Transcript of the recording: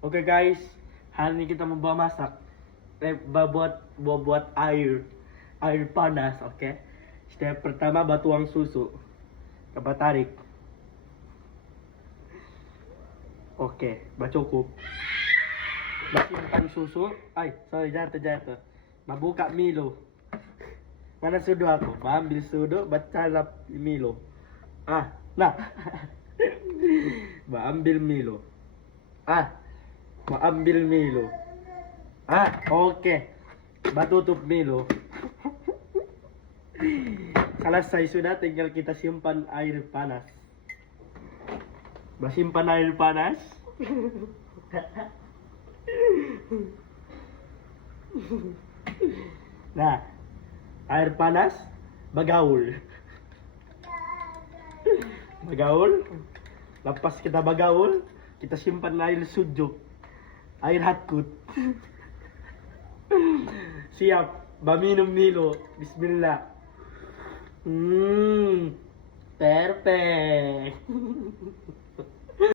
Oke guys, hari ini kita mau masak. Buat air panas, oke? Step pertama tuang susu. Coba tarik. Oke, cukup. Simpan susu. Jatuh. Buka Milo. Mana sudu aku? Ambil sudu, calap Milo. Nah. Ambil Milo. Ambil Milo. Oke. Tutup Milo. Selesai sudah, tinggal kita simpan air panas. Simpan air panas. Nah, air panas bagaul. Lepas kita bagaul, kita simpan air sujuk. Air hatkut. Siap, minum Milo. Bismillah.